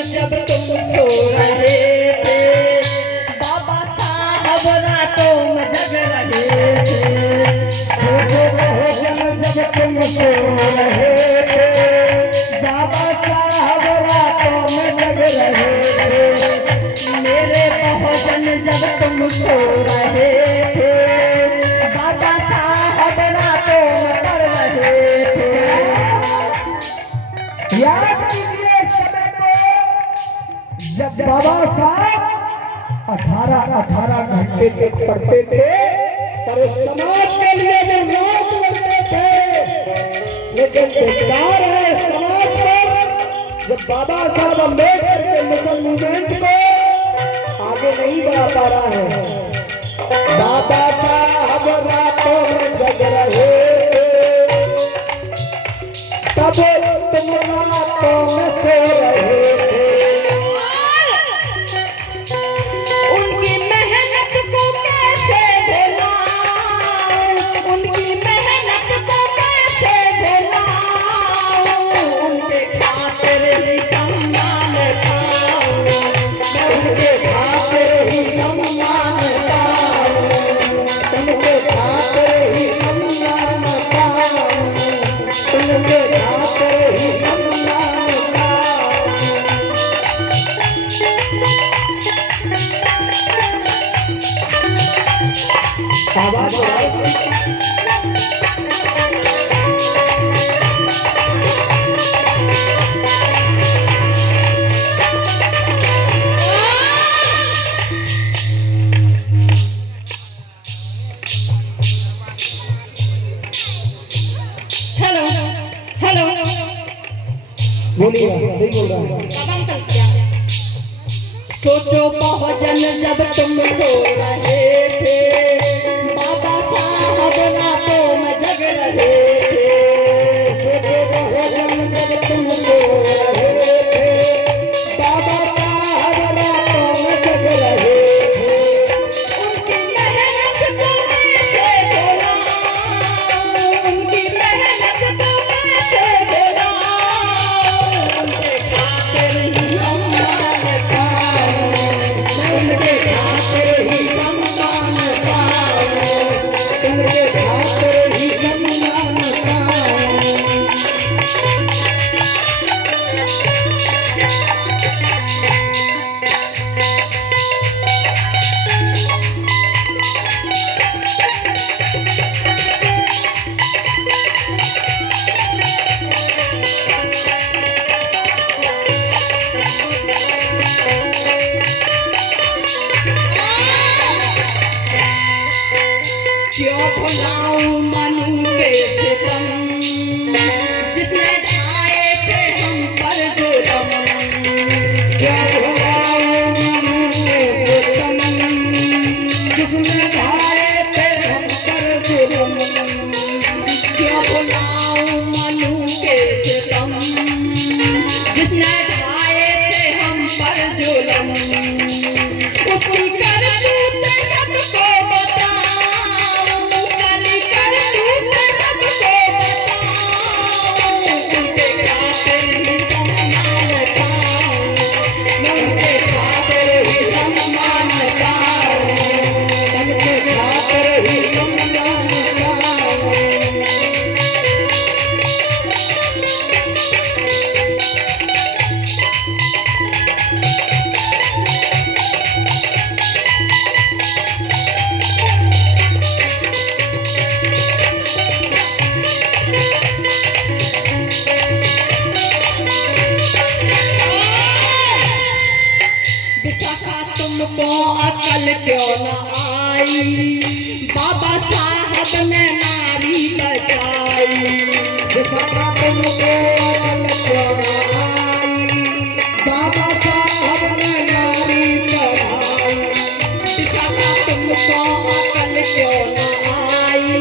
जब तुम सो रहे थे, बाबा साहब रातों में जग रहे थे। सोचो बहुजन जब तुम सो रहे थे, बाबा साहब रातों में जग रहे थे। मेरे बहुजन जब तुम सो रहे थे, बाबा साहब रातों में पढ़ रहे थे। याद कीजिए समय को जब बाबा साहब 18 घंटे तक पढ़ते थे और समाज के लिए जो रात लड़ते थे। लेकिन बेकार है समाज पर जब बाबा साहब अम्बेडकर के मिशन मूवमेंट को आगे नहीं बढ़ा पा रहा है। बाबा साहब रातों में जग रहे थे, तब तुम रातों में सो रहे थे। उनकी मेहनत को कैसे भुलाऊं, उनकी मेहनत को कैसे भुलाऊं। उनके खातिर ही सम्मान पाऊं, मैं उनके खातिर ही सम्मान पाऊं, उनके खातिर ही सम्मान पाऊं, उनके खातिर ही सम्मान पाऊं। आवाज हेलो हेलो बोलिए, सही बोल रहा है। सोचो बहुजन जब तुम सो रहे थे, बाबा साहब रातों में जग रहे थे। सोचो बहुजन जब तुम सो रहे थे, बाबा साहब रातों में जग रहे थे। उनकी मेहनत को कैसे भुलाऊं, उनकी मेहनत को कैसे भुलाऊं। उनके खातिर ही सम्मान पाऊं, मैं उनके खातिर ही सम्मान पाऊं, उनके खातिर ही सम्मान पाऊं। क्यों भुलाऊं मनु के सितम, जिसने ढाए थे हम पर जुल्म। क्या भुलाऊं मनु के सितम, जिसने ढाए थे हम पर जुल्म। क्यों भुलाऊं मनु के सितम, जिसने ढाए थे हम पर जुल्म। उसकी करतूत सबको बताऊं, काली करतूत सबको बताऊं। उनके खातिर ही सम्मान पाऊं, मैं उनके खातिर ही सम्मान पाऊं, उनके खातिर ही सम्मान पाऊं। विशाखा तुमको अकल क्यों न आई, बाबा साहब ने नारी बचाई। विशाखा तुमको अकल क्यों न आई, बाबा साहब ने नारी पढ़ाई। विशाखा तुमको अकल क्यों न आई,